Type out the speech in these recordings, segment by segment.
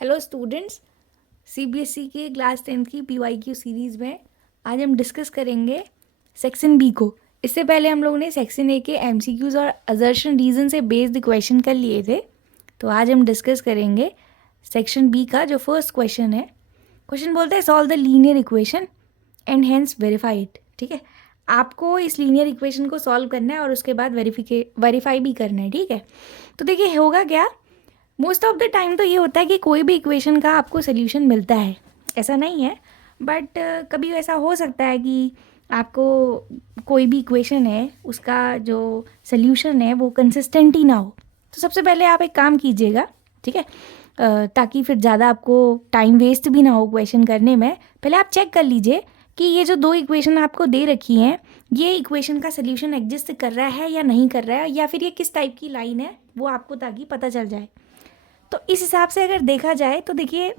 Hello students, CBSE के class 10th की PYQ series में आज हम डिस्कस करेंगे सेक्शन बी को। इससे पहले हम लोगों ने सेक्शन ए के एमसीक्यूज़ और असर्शन रीजन से बेस्ड क्वेश्चन कर लिए थे। तो आज हम डिस्कस करेंगे सेक्शन बी का जो फर्स्ट क्वेश्चन है। क्वेश्चन बोलता है solve the linear equation and hence verify it. ठीक है, आपको इस लीनियर इक्वेशन को सॉल्व करना है और उसके बाद वेरीफाई भी करना है। ठीक है, तो देखिए होगा क्या, मोस्ट ऑफ द टाइम तो ये होता है कि कोई भी इक्वेशन का आपको सोल्यूशन मिलता है, ऐसा नहीं है। बट कभी ऐसा हो सकता है कि आपको कोई भी इक्वेशन है उसका जो सोल्यूशन है वो कंसिस्टेंट ही ना हो। तो सबसे पहले आप एक काम कीजिएगा, ठीक है, ताकि फिर ज़्यादा आपको टाइम वेस्ट भी ना हो क्वेश्चन करने में। पहले आप चेक कर लीजिए कि ये जो दो इक्वेशन आपको दे रखी हैं, ये इक्वेशन का सोल्यूशन एग्जिस्ट कर रहा है या नहीं कर रहा है, या फिर ये किस टाइप की लाइन है वो आपको ताकि पता चल जाए। तो इस हिसाब से अगर देखा जाए तो देखिए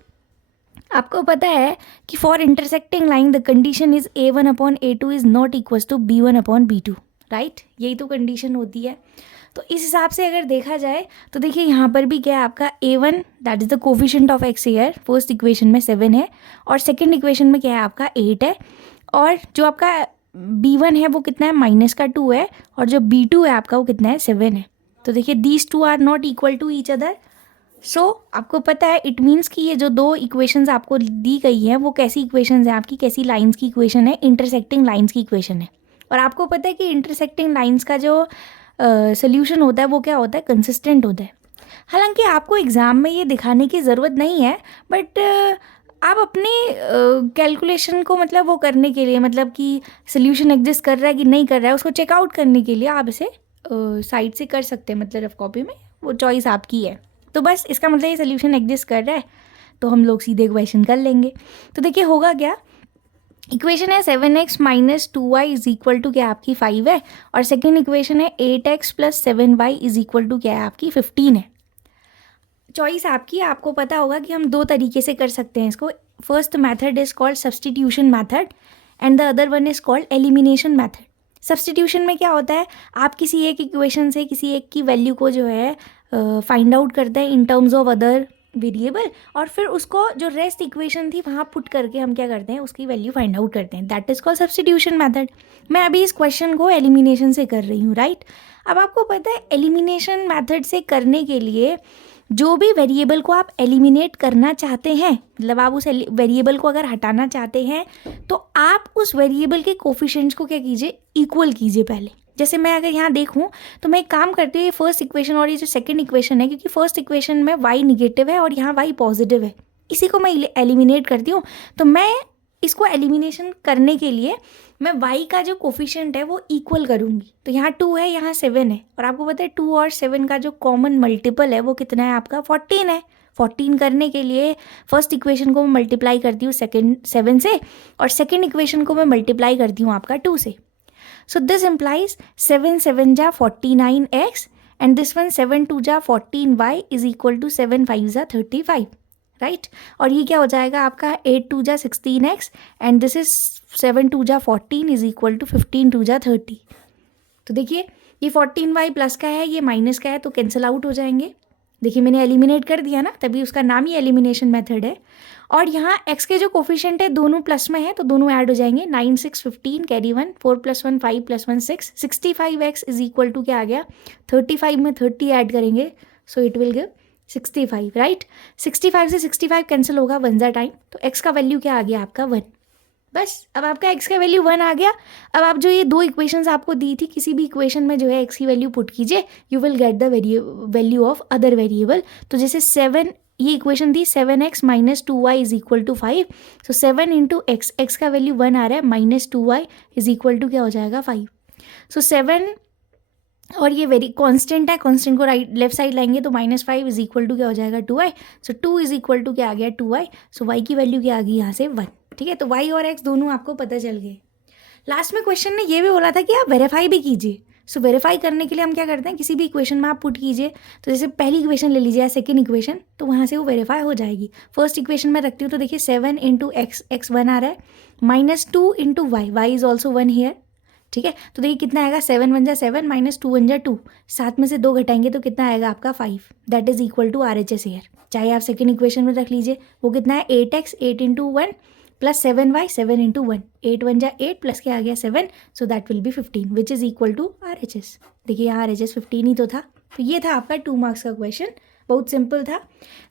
आपको पता है कि for intersecting line the condition is a1/a2 is not equal to b1/b2, right. यही तो कंडीशन होती है। तो इस हिसाब से अगर देखा जाए तो देखिए यहाँ पर भी क्या है, आपका a1 that is the coefficient of x year, first equation में 7 है और सेकेंड इक्वेशन में क्या है आपका 8 है, और जो आपका b1 है वो कितना है -2 है, और जो b2 है आपका वो कितना है 7 है। तो देखिए these two are not equal to each other. आपको पता है इट मीन्स कि ये जो दो इक्वेशंस आपको दी गई है वो कैसी इक्वेशंस हैं आपकी, कैसी लाइंस की इक्वेशन है, इंटरसेक्टिंग लाइंस की इक्वेशन है। और आपको पता है कि इंटरसेक्टिंग लाइंस का जो सोल्यूशन होता है वो क्या होता है, कंसिस्टेंट होता है। हालांकि आपको एग्ज़ाम में ये दिखाने की ज़रूरत नहीं है, बट आप अपने कैलकुलेशन को मतलब वो करने के लिए, मतलब कि सोल्यूशन एग्जिस्ट कर रहा है कि नहीं कर रहा है उसको चेकआउट करने के लिए आप इसे साइड से कर सकते हैं, मतलब रफ कॉपी में, वो चॉइस आपकी है। तो बस इसका मतलब ये सोल्यूशन एग्जिस्ट कर रहा है तो हम लोग सीधे क्वेश्चन कर लेंगे। तो देखिए होगा क्या, इक्वेशन है 7x - 2y is equal to क्या आपकी 5 है, और सेकेंड इक्वेशन है 8x + 7y is equal to क्या है आपकी 15 है। चॉइस आपकी है, आपको पता होगा कि हम दो तरीके से कर सकते हैं इसको। First method is called substitution method and the other one is called elimination method. Substitution में क्या होता है, आप किसी एक इक्वेशन से किसी एक की वैल्यू को जो है फाइंड आउट करते हैं in terms of other variable, और फिर उसको जो रेस्ट इक्वेशन थी वहाँ पुट करके हम क्या करते हैं, उसकी वैल्यू फाइंड आउट करते हैं। That is called substitution method. मैं अभी इस क्वेश्चन को एलिमिनेशन से कर रही हूँ, राइट। अब आपको पता है एलिमिनेशन मेथड से करने के लिए जो भी वेरिएबल को आप एलिमिनेट करना चाहते हैं, मतलब आप उस वेरिएबल को अगर हटाना चाहते हैं, तो आप उस वेरिएबल के कोफिशिएंट्स को क्या कीजिए, इक्वल कीजिए पहले। जैसे मैं अगर यहाँ देखूँ तो मैं एक काम करती हूँ, ये फर्स्ट इक्वेशन और ये जो सेकंड इक्वेशन है, क्योंकि फर्स्ट इक्वेशन में y निगेटिव है और यहाँ y पॉजिटिव है, इसी को मैं एलिमिनेट करती हूँ। तो मैं इसको एलिमिनेशन करने के लिए मैं y का जो कोफिशिएंट है वो इक्वल करूँगी। तो यहाँ 2 है, यहाँ 7 है, और आपको पता है 2 और 7 का जो कॉमन मल्टीपल है वो कितना है आपका 14 है। 14 करने के लिए फर्स्ट इक्वेशन को मैं मल्टीप्लाई करती हूँ सेकेंड 7 से, और सेकेंड इक्वेशन को मैं मल्टीप्लाई करती हूँ आपका 2 से। सो दिस इम्प्लाइज 7 7 जा 49x एंड दिस वन 7 2 जा 14y इज इक्वल टू 7 5 जा 35, राइट। और ये क्या हो जाएगा आपका 8 2 जा 16x एंड दिस इज 7 2 जा 14 इज इक्वल टू 15 2 जा 30। तो देखिए ये 14y प्लस का है, ये माइनस का है, तो कैंसिल आउट हो जाएंगे। देखिए मैंने एलिमिनेट कर दिया ना, तभी उसका नाम ही एलिमिनेशन मेथड है। और यहाँ x के जो कोफिशिएंट है दोनों प्लस में है तो दोनों ऐड हो जाएंगे। 9 6 15 carry 1, 4 + 1 5 + 1 6, 65x is equal to क्या आ गया 35 में 30 ऐड करेंगे, so it will give 65, right. 65 से 65 कैंसिल होगा 1 जा टाइम, तो x का वैल्यू क्या आ गया आपका 1। बस अब आपका x का वैल्यू 1 आ गया। अब आप जो ये दो इक्वेशंस आपको दी थी, किसी भी इक्वेशन में जो है x की वैल्यू पुट कीजिए, you will get the value of other variable. तो जैसे 7, ये इक्वेशन थी 7x - 2y is equal to 5, so 7 into x का वैल्यू 1 आ रहा है, -2y इज इक्वल टू क्या हो जाएगा 5। सो 7 और ये वेरी कांस्टेंट है, कांस्टेंट को राइट लेफ्ट साइड लाएंगे तो -5 इज इक्वल टू क्या हो जाएगा 2y। So 2 is equal to क्या आ गया 2y, सो y की वैल्यू क्या आ गई यहाँ से 1। ठीक है, तो y और x दोनों आपको पता चल गए। लास्ट में क्वेश्चन ने ये भी बोला था कि आप वेरीफाई भी कीजिए। सो वेरीफाई करने के लिए हम क्या करते हैं, किसी भी इक्वेशन में आप पुट कीजिए। तो जैसे पहली इक्वेशन ले लीजिए या सेकेंड इक्वेशन, तो वहाँ से वो वेरीफाई हो जाएगी। फर्स्ट इक्वेशन में रखती हूँ तो देखिए 7 इंटू x 1 आ रहा है, -2 into y is also 1 here, ठीक है, तो देखिए कितना आएगा, 7 वन जा 7 माइनस 2 वन जा 2, 7 में से 2 घटाएंगे तो कितना आएगा आपका 5, that is equal to RHS here. चाहे आप सेकेंड इक्वेशन में रख लीजिए, वो कितना है 8x 8 into 1 plus 7y 7 into 1, 8 one जा 8 प्लस क्या आ गया 7, so that will be 15 which is equal to RHS। देखिए यहाँ RHS 15 ही तो था। तो ये था आपका 2 मार्क्स का क्वेश्चन, बहुत सिंपल था।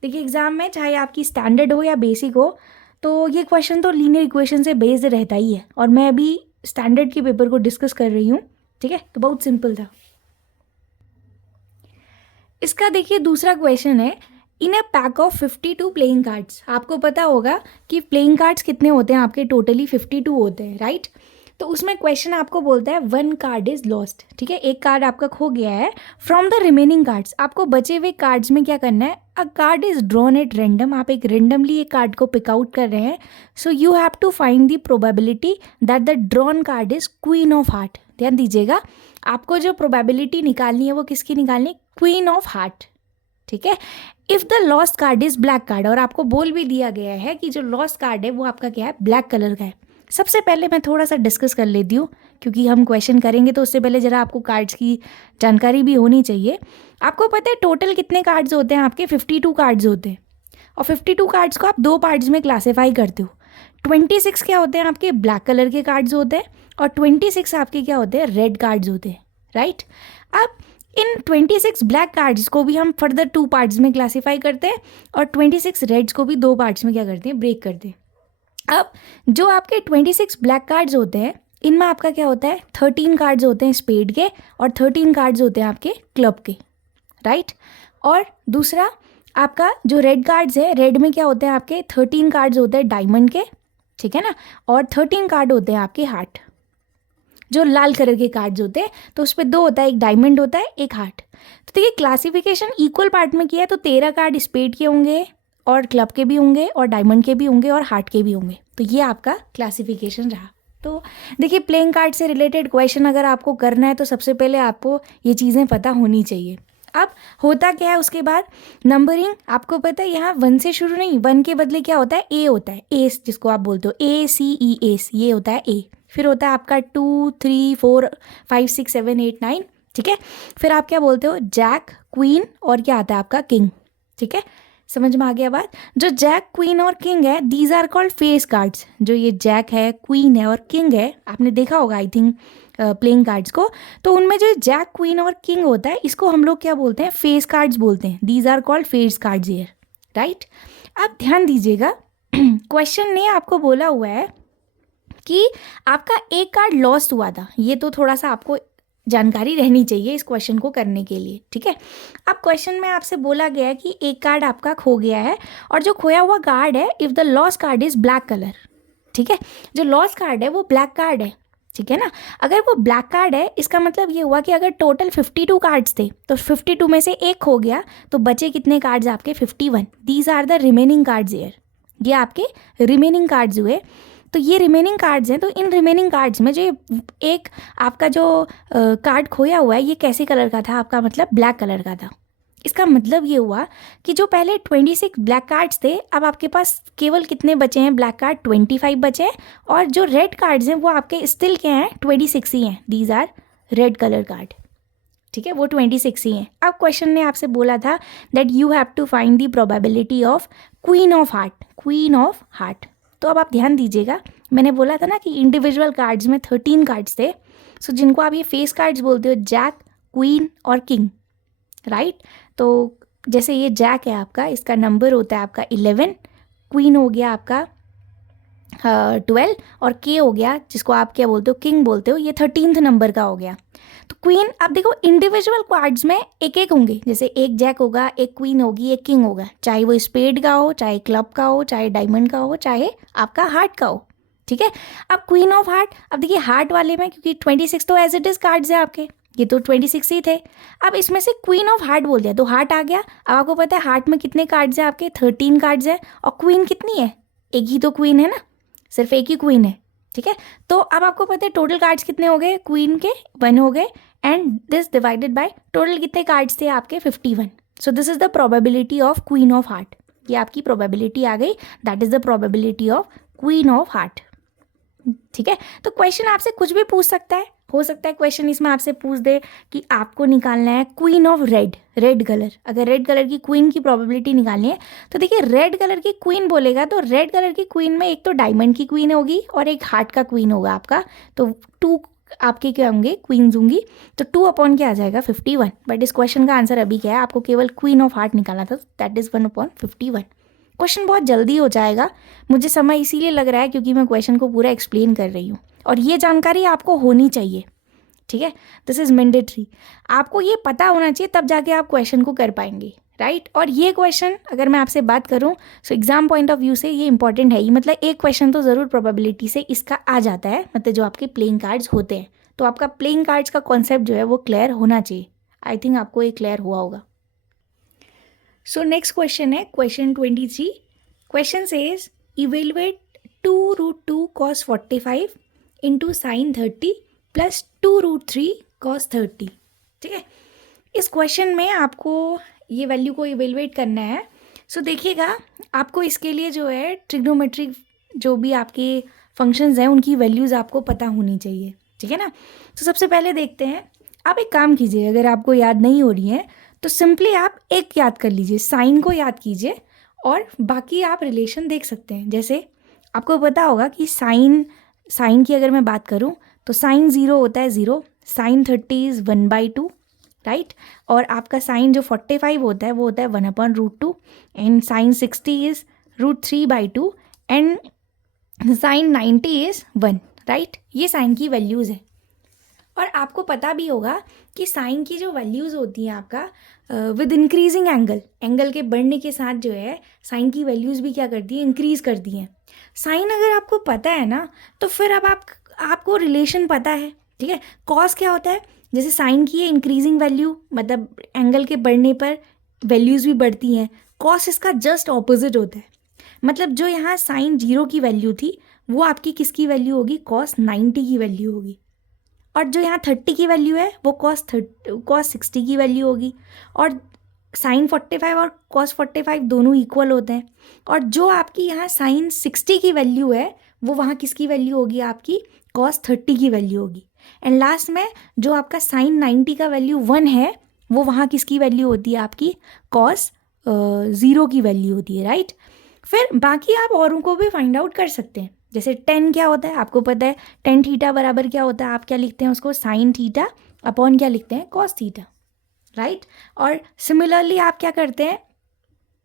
देखिए एग्जाम में चाहे आपकी स्टैंडर्ड हो या बेसिक हो, तो ये क्वेश्चन तो लीनियर इक्वेशन से बेस्ड रहता ही है, और मैं अभी स्टैंडर्ड के पेपर को डिस्कस कर रही हूँ, ठीक है, तो बहुत सिंपल था। इसका देखिए दूसरा क्वेश्चन है, in a pack of 52 playing cards. आपको पता होगा कि प्लेइंग कार्ड्स कितने होते हैं आपके, टोटली 52 होते हैं, राइट। तो उसमें क्वेश्चन आपको बोलता है 1 कार्ड इज लॉस्ट, ठीक है, एक कार्ड आपका खो गया है। फ्रॉम द रिमेनिंग कार्ड्स, आपको बचे हुए कार्ड्स में क्या करना है, अ card is drawn at random, आप एक रेंडमली एक कार्ड को पिक आउट कर रहे हैं। So you have to find the probability that the drawn card is queen of heart. ध्यान दीजिएगा, आपको जो प्रोबेबिलिटी निकालनी है वो किसकी निकालनी है, क्वीन ऑफ हार्ट, ठीक है। If the lost card is black card, और आपको बोल भी दिया गया है कि जो लॉस्ट कार्ड है वो आपका क्या है, ब्लैक कलर का है। सबसे पहले मैं थोड़ा सा डिस्कस कर लेती हूँ, क्योंकि हम क्वेश्चन करेंगे तो उससे पहले ज़रा आपको कार्ड्स की जानकारी भी होनी चाहिए। आपको पता है टोटल कितने कार्ड्स होते हैं आपके, 52 कार्ड्स होते हैं, और 52 कार्ड्स को आप 2 पार्ट्स में क्लासीफाई करते हो। 26 क्या होते हैं आपके, ब्लैक कलर के कार्ड्स होते हैं, और 26 आपके क्या होते हैं, रेड कार्ड्स होते हैं, राइट। अब इन 26 ब्लैक कार्ड्स को भी हम फर्दर 2 पार्ट्स में क्लासीफाई करते हैं, और 26 रेड्स को भी 2 पार्ट्स में क्या करते हैं, ब्रेक करते हैं। अब जो आपके 26 ब्लैक कार्ड्स होते हैं, इनमें आपका क्या होता है, 13 कार्ड्स होते हैं स्पेड के, और 13 कार्ड्स होते हैं आपके क्लब के, राइट। और दूसरा आपका जो रेड कार्ड्स है, रेड में क्या होते हैं आपके 13 कार्ड्स होते हैं डायमंड के, ठीक है ना, और 13 कार्ड होते हैं आपके हार्ट। जो लाल कलर के कार्ड्स होते हैं तो उस पर 2 होता है, एक डायमंड होता है, एक हार्ट। तो देखिए क्लासिफिकेशन इक्वल पार्ट में किया है, तो 13 कार्ड स्पेड के होंगे, और क्लब के भी होंगे, और डायमंड के भी होंगे, और हार्ट के भी होंगे। तो ये आपका क्लासिफिकेशन रहा। तो देखिए प्लेइंग कार्ड से रिलेटेड क्वेश्चन अगर आपको करना है तो सबसे पहले आपको ये चीज़ें पता होनी चाहिए। अब होता क्या है उसके बाद नंबरिंग, आपको पता है यहाँ 1 से शुरू नहीं, 1 के बदले क्या होता है, ए होता है, एस जिसको आप बोलते हो, ACE एस, ये होता है ए। फिर होता है आपका 2 3 4 5 6 7 8 9, ठीक है। फिर आप क्या बोलते हो, जैक क्वीन, और क्या आता है आपका किंग, ठीक है। समझ में आ गया बात। जो जैक क्वीन और किंग है, these are called face cards. जो ये जैक है, क्वीन है और किंग है, आपने देखा होगा आई थिंक प्लेइंग कार्ड्स को, तो उनमें जो जैक क्वीन और किंग होता है, इसको हम लोग क्या बोलते हैं, फेस कार्ड्स बोलते हैं। These are called face cards here, right. अब ध्यान दीजिएगा, क्वेश्चन ने आपको बोला हुआ है कि आपका एक कार्ड लॉस्ट हुआ था। ये तो थोड़ा सा आपको जानकारी रहनी चाहिए इस क्वेश्चन को करने के लिए, ठीक है। अब क्वेश्चन में आपसे बोला गया है कि एक कार्ड आपका खो गया है, और जो खोया हुआ कार्ड है, if the lost card is black colour, ठीक है, जो लॉस्ट कार्ड है वो ब्लैक कार्ड है, ठीक है ना। अगर वो ब्लैक कार्ड है, इसका मतलब ये हुआ कि अगर टोटल 52 कार्ड्स थे तो 52 में से एक खो गया, तो बचे कितने कार्ड्स आपके, 51। These are the remaining cards here, ये आपके रिमेनिंग कार्ड्स हुए। तो ये रिमेनिंग कार्ड्स हैं, तो इन रिमेनिंग कार्ड्स में जो एक आपका जो कार्ड खोया हुआ है, ये कैसे कलर का था आपका, मतलब ब्लैक कलर का था। इसका मतलब ये हुआ कि जो पहले 26 ब्लैक कार्ड्स थे, अब आपके पास केवल कितने बचे हैं ब्लैक कार्ड, 25 बचे हैं, और जो रेड कार्ड्स हैं वो आपके स्टिल क्या हैं, 26 ही हैं। These are red colour card, ठीक है, वो 26 ही हैं। अब क्वेश्चन ने आपसे बोला था that you have to find the probability of queen of heart, queen of heart. तो अब आप ध्यान दीजिएगा, मैंने बोला था ना कि इंडिविजुअल कार्ड्स में 13 कार्ड्स थे, सो जिनको आप ये फेस कार्ड्स बोलते हो, जैक क्वीन और किंग, राइट। तो जैसे ये जैक है आपका, इसका नंबर होता है आपका 11, क्वीन हो गया आपका 12, और के हो गया जिसको आप क्या बोलते हो, किंग बोलते हो, ये 13th नंबर का हो गया। तो क्वीन, अब देखो इंडिविजुअल कार्ड्स में एक एक होंगे, जैसे एक जैक होगा, एक क्वीन होगी, एक किंग होगा, चाहे वो स्पेड का हो, चाहे क्लब का हो, चाहे डायमंड का हो, चाहे आपका हार्ट का हो, ठीक है। अब क्वीन ऑफ हार्ट, अब देखिए हार्ट वाले में क्योंकि 26 तो एज इट इज कार्ड्स है आपके, ये तो 26 ही थे। अब इसमें से क्वीन ऑफ हार्ट बोल दिया तो हार्ट आ गया। अब आपको पता है हार्ट में कितने कार्ड्स हैं आपके, 13 कार्ड्स हैं, और क्वीन कितनी है, एक ही तो क्वीन है ना, सिर्फ एक ही क्वीन है, ठीक है। तो अब आपको पता है टोटल कार्ड्स कितने हो गए, क्वीन के 1 हो गए, and this divided by total कितने कार्ड्स थे आपके, 51। So this is the probability of queen of heart, ये आपकी प्रोबेबिलिटी आ गई, that is the probability of queen of heart, ठीक है। तो क्वेश्चन आपसे कुछ भी पूछ सकता है, हो सकता है क्वेश्चन इसमें आपसे पूछ दे कि आपको निकालना है क्वीन ऑफ रेड कलर। अगर रेड कलर की क्वीन की प्रोबेबिलिटी निकालनी है तो देखिए रेड कलर की क्वीन बोलेगा तो रेड कलर की क्वीन में एक तो डायमंड की क्वीन होगी और एक हार्ट का क्वीन होगा आपका, तो 2 आपके क्या होंगे, क्वीन्स होंगी, तो 2 अपॉन क्या आ जाएगा 51। बट इस क्वेश्चन का आंसर अभी क्या है, आपको केवल क्वीन ऑफ हार्ट निकालना था, दैट इज़ 1/51। क्वेश्चन बहुत जल्दी हो जाएगा, मुझे समय इसीलिए लग रहा है क्योंकि मैं क्वेश्चन को पूरा एक्सप्लेन कर रही हूँ और ये जानकारी आपको होनी चाहिए, ठीक है, दिस इज़ मैंडेटरी। आपको ये पता होना चाहिए तब जाके आप क्वेश्चन को कर पाएंगे, राइट। और ये क्वेश्चन अगर मैं आपसे बात करूँ so exam point of view से ये इंपॉर्टेंट है ही, मतलब एक क्वेश्चन तो ज़रूर प्रोबेबिलिटी से इसका आ जाता है, मतलब जो आपके प्लेइंग कार्ड्स होते हैं, तो आपका प्लेइंग कार्ड्स का कॉन्सेप्ट जो है वो क्लियर होना चाहिए। आई थिंक आपको ये क्लियर हुआ होगा। सो नेक्स्ट क्वेश्चन है question 23। Question says evaluate 2√2 cos 45 into sine 30 plus 2√3 cos 30, ठीक है। इस क्वेश्चन में आपको ये वैल्यू को इवेलुएट करना है। सो देखिएगा आपको इसके लिए जो है ट्रिग्नोमेट्रिक जो भी आपके फंक्शंस हैं उनकी वैल्यूज़ आपको पता होनी चाहिए, ठीक है ना। तो सबसे पहले देखते हैं, आप एक काम कीजिए, अगर आपको याद नहीं हो रही है तो सिंपली आप एक याद कर लीजिए, साइन को याद कीजिए और बाकी आप रिलेशन देख सकते हैं। जैसे आपको पता होगा कि साइन की अगर मैं बात करूं तो साइन 0 होता है 0, साइन 30 इज़ 1/2, राइट। और आपका साइन जो 45 होता है वो होता है 1/√2 and sine 60 is √3/2 and sine 90 is 1, right. ये साइन की वैल्यूज़ है। और आपको पता भी होगा कि साइन की जो वैल्यूज़ होती हैं आपका विद इंक्रीजिंग एंगल के बढ़ने के साथ जो है साइन की वैल्यूज़ भी क्या करती है, इंक्रीज़ करती हैं। साइन अगर आपको पता है ना तो फिर अब आपको रिलेशन पता है, ठीक है। कॉस क्या होता है, जैसे साइन की है इंक्रीजिंग वैल्यू, मतलब एंगल के बढ़ने पर वैल्यूज़ भी बढ़ती हैं। कॉस इसका जस्ट ऑपोजिट होता है, मतलब जो यहाँ साइन 0 की वैल्यू थी वो आपकी किसकी वैल्यू होगी, कॉस 90 की वैल्यू होगी। और जो यहाँ 30 की वैल्यू है वो कॉस 60 की वैल्यू होगी। और साइन 45 और कॉस 45 दोनों इक्वल होते हैं। और जो आपकी यहाँ साइन 60 की वैल्यू है वो वहाँ किसकी वैल्यू होगी, आपकी कॉस 30 की वैल्यू होगी। एंड लास्ट में जो आपका साइन 90 का वैल्यू 1 है वो वहाँ किसकी वैल्यू होती है, आपकी कॉस 0 की वैल्यू होती है, राइट। फिर बाकी आप औरों को भी फाइंड आउट कर सकते हैं। जैसे टेन क्या होता है, आपको पता है टेन थीटा बराबर क्या होता है, आप क्या लिखते हैं उसको, साइन थीटा अपॉन क्या लिखते हैं, कॉस थीटा, राइट। और सिमिलरली आप क्या करते हैं,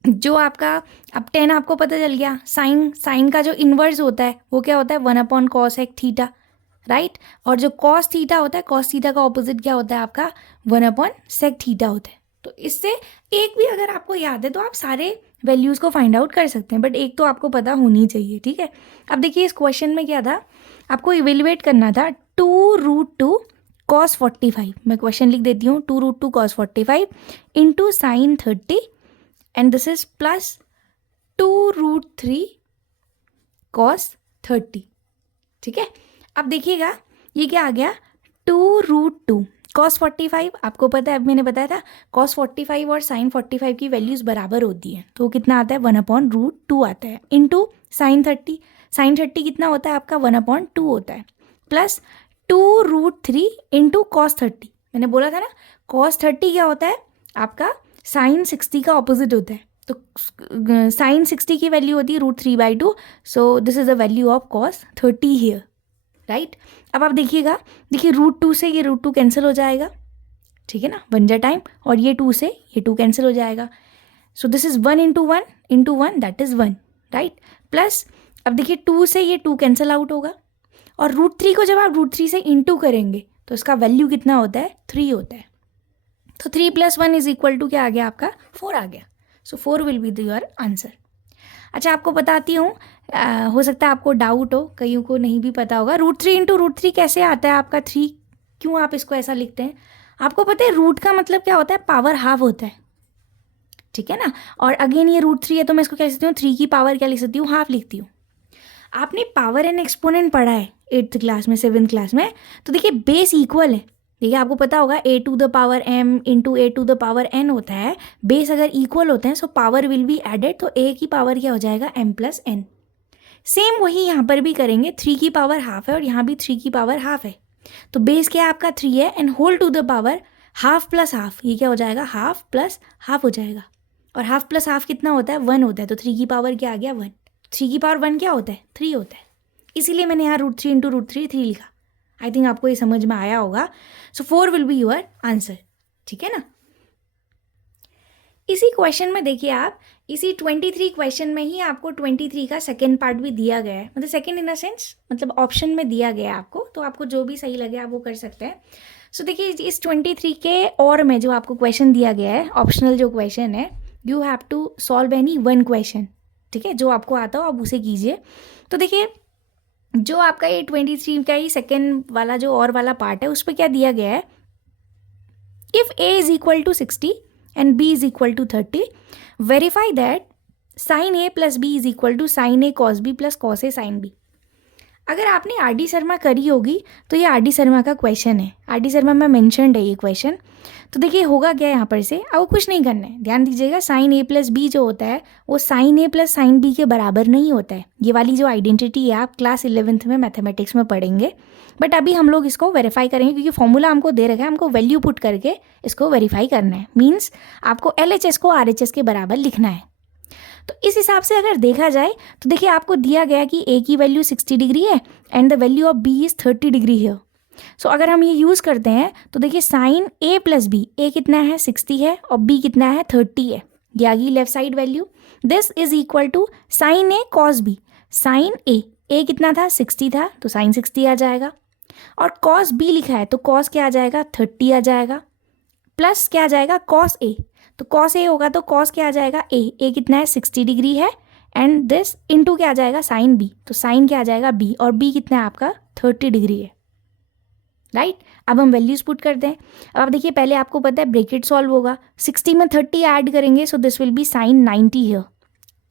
जो आपका अब 10 आपको पता चल गया, साइन का जो इन्वर्स होता है वो क्या होता है 1/cos थीटा, राइट। और जो कॉस थीटा होता है, कॉस थीटा का ऑपोजिट क्या होता है आपका 1/sec थीटा होता है। तो इससे एक भी अगर आपको याद है तो आप सारे वैल्यूज़ को फाइंड आउट कर सकते हैं, बट एक तो आपको पता होनी चाहिए, ठीक है। अब देखिए इस क्वेश्चन में क्या था, आपको इवेल्युएट करना था 2√2 cos 45। मैं क्वेश्चन लिख देती हूँ, 2√2 cos 45 into sine 30 and this is plus 2√3 cos 30, ठीक है। अब देखिएगा ये क्या आ गया, 2√2 cos 45, आपको पता है अब मैंने बताया था cos 45 और sin 45 की वैल्यूज़ बराबर होती हैं, तो कितना आता है 1/√2 आता है, इंटू sin 30 कितना होता है आपका 1/2 होता है, प्लस 2√3 इंटू cos 30। मैंने बोला था ना cos 30 क्या होता है आपका sin 60 का ऑपोजिट होता है, तो sin 60 की वैल्यू होती है √3/2, so this is the value of cos 30 here, right. अब आप देखिएगा, देखिए √2 से ये √2 कैंसिल हो जाएगा, ठीक है ना, 1 जा टाइम, और ये 2 से ये 2 कैंसिल हो जाएगा, so this is 1 into 1 that is 1, right. Plus अब देखिए 2 से ये 2 कैंसिल आउट होगा, और √3 को जब आप √3 से इंटू करेंगे तो इसका वैल्यू कितना होता है 3 होता है, तो 3 + 1 इज इक्वल टू क्या आ गया आपका 4 आ गया, सो 4 विल बी योर आंसर। अच्छा आपको बताती हूँ, हो सकता है आपको डाउट हो, कईयों को नहीं भी पता होगा, √3 इंटू √3 कैसे आता है आपका 3, क्यों आप इसको ऐसा लिखते हैं। आपको पता है रूट का मतलब क्या होता है, पावर हाफ होता है, ठीक है ना। और अगेन ये √3 है तो मैं इसको क्या लिख सकती हूँ, 3 की पावर क्या लिख सकती हूँ, हाफ लिखती हूँ। आपने पावर एंड एक्सपोनेंट पढ़ा है 8th क्लास में 7th क्लास में, तो देखिए बेस इक्वल है, देखिए आपको पता होगा a⁴m इंटू a⁴n होता है, बेस अगर इक्वल होते हैं so power will be added, तो a की पावर क्या हो जाएगा m + n। सेम वही यहाँ पर भी करेंगे, 3 की पावर हाफ है और यहाँ भी 3 की पावर हाफ है, तो बेस क्या है आपका 3 है and whole to the power half plus half, ये क्या हो जाएगा हाफ प्लस हाफ हो जाएगा। और हाफ प्लस हाफ कितना होता है 1 होता है, तो 3 की पावर क्या आ गया 1। 3 की पावर 1 क्या होता है 3 होता है, इसीलिए मैंने यहाँ √3 इंटू √3 3 लिखा। आई थिंक आपको ये समझ में आया होगा। सो 4 विल बी योर आंसर, ठीक है ना। इसी क्वेश्चन में देखिए आप, इसी 23 क्वेश्चन में ही आपको 23 का सेकेंड पार्ट भी दिया गया है, मतलब सेकेंड इन अ सेंस मतलब ऑप्शन में दिया गया है आपको, तो आपको जो भी सही लगे आप वो कर सकते हैं। सो देखिए इस 23 के और में जो आपको क्वेश्चन दिया गया है, ऑप्शनल जो क्वेश्चन है, you have to solve any one question, ठीक है, जो आपको आता हो आप उसे कीजिए। तो देखिए जो आपका ये 23 का ही सेकेंड वाला जो और वाला पार्ट है उस पर क्या दिया गया है, if a is equal to 60 and b is equal to 30, verify that sin a plus b is equal to sin a cos b plus cos a sin b। अगर आपने आर डी शर्मा करी होगी तो ये आर डी शर्मा का question है, R D Sharma में mentioned है ये क्वेश्चन। तो देखिए होगा क्या यहाँ पर से, अब कुछ नहीं करना है, ध्यान दीजिएगा साइन a प्लस बी जो होता है वो sine a plus sine B के बराबर नहीं होता है। ये वाली जो आइडेंटिटी है आप क्लास 11th में मैथमेटिक्स में पढ़ेंगे, बट अभी हम लोग इसको वेरीफाई करेंगे क्योंकि फॉर्मूला हमको दे रखा है, हमको वैल्यू पुट करके इसको वेरीफाई करना है। मीन्स आपको LHS को RHS के बराबर लिखना है। तो इस हिसाब से अगर देखा जाए तो देखिए आपको दिया गया कि a की वैल्यू 60 डिग्री है and the value of b is 30 degree है। सो अगर हम ये यूज़ करते हैं तो देखिए sine a plus B, a कितना है 60 है और b कितना है 30 है, ये आ गई left side value. This is equal to sine a cos b, साइन a कितना था 60 था तो साइन 60 आ जाएगा, और कॉस b लिखा है तो कॉस क्या आ जाएगा 30 आ जाएगा, प्लस क्या आ जाएगा कॉस a, तो कॉस a होगा तो कॉस क्या आ जाएगा a कितना है 60 डिग्री है एंड दिस इनटू क्या आ जाएगा साइन b, तो साइन क्या आ जाएगा b और b कितना है आपका 30 डिग्री है, राइट। अब हम वैल्यूज पुट करते हैं। अब आप देखिए पहले आपको पता है ब्रैकेट सॉल्व होगा, 60 में 30 ऐड करेंगे so this will be sine 90 here,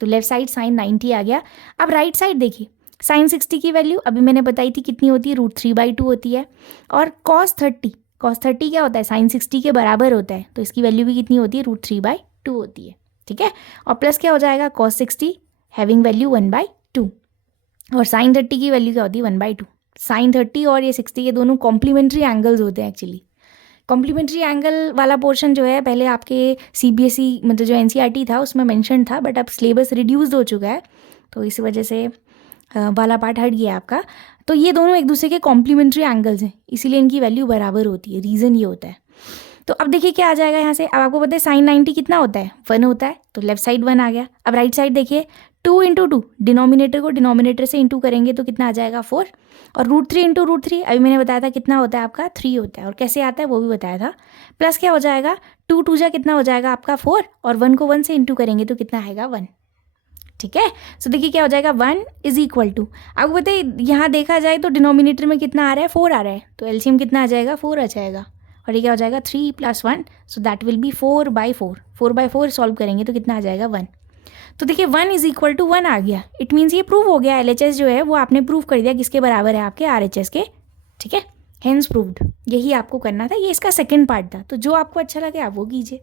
तो लेफ्ट साइड साइन 90 आ गया। अब राइट साइड देखिए साइन 60 की वैल्यू अभी मैंने बताई थी कितनी होती है √3/2 होती है, और कॉस 30 क्या होता है साइन 60 के बराबर होता है, तो इसकी वैल्यू भी कितनी होती है √3/2 होती है, ठीक है। और प्लस क्या हो जाएगा कॉस 60 हैविंग वैल्यू 1/2, और साइन 30 की वैल्यू क्या होती है 1/2। साइन 30 और ये 60 के दोनों कॉम्प्लीमेंट्री एंगल्स होते हैं एक्चुअली। कॉम्प्लीमेंट्री एंगल वाला पोर्शन जो है पहले आपके CBSE मतलब जो NCERT था उसमें मेंशन था, बट अब सिलेबस रिड्यूस्ड हो चुका है तो इस वजह से वाला पार्ट हट गया आपका। तो ये दोनों एक दूसरे के कॉम्प्लीमेंट्री एंगल्स हैं, इसीलिए इनकी वैल्यू बराबर होती है, रीज़न ये होता है। तो अब देखिए क्या आ जाएगा यहाँ से, अब आपको पता है साइन 90 कितना होता है 1 होता है, तो लेफ्ट साइड 1 आ गया। अब राइट साइड देखिए 2 इंटू 2, डिनोमिनेटर को डिनोमिनेटर से इंटू करेंगे तो कितना आ जाएगा 4, और √3 इंटू √3 अभी मैंने बताया था कितना होता है आपका 3 होता है, और कैसे आता है वो भी बताया था। प्लस क्या हो जाएगा 2 2 जा कितना हो जाएगा आपका 4, और 1 को 1 से इंटू करेंगे तो कितना आएगा 1, ठीक है। सो देखिए क्या हो जाएगा 1 इज इक्वल टू, अब बताइए यहाँ देखा जाए तो डिनोमिनेटर में कितना आ रहा है 4 आ रहा है, तो एलसीएम कितना आ जाएगा 4 आ जाएगा, और ये क्या हो जाएगा 3 + 1, सो दैट विल बी 4/4। 4/4 सॉल्व करेंगे तो कितना आ जाएगा 1। तो देखिए 1 इज इक्वल टू 1 आ गया, इट मीन्स ये प्रूव हो गया, LHS जो है वो आपने प्रूव कर दिया किसके बराबर है आपके RHS के, ठीक है, हेंस प्रूव्ड। यही आपको करना था, ये इसका सेकेंड पार्ट था, तो जो आपको अच्छा लगे आप वो कीजिए।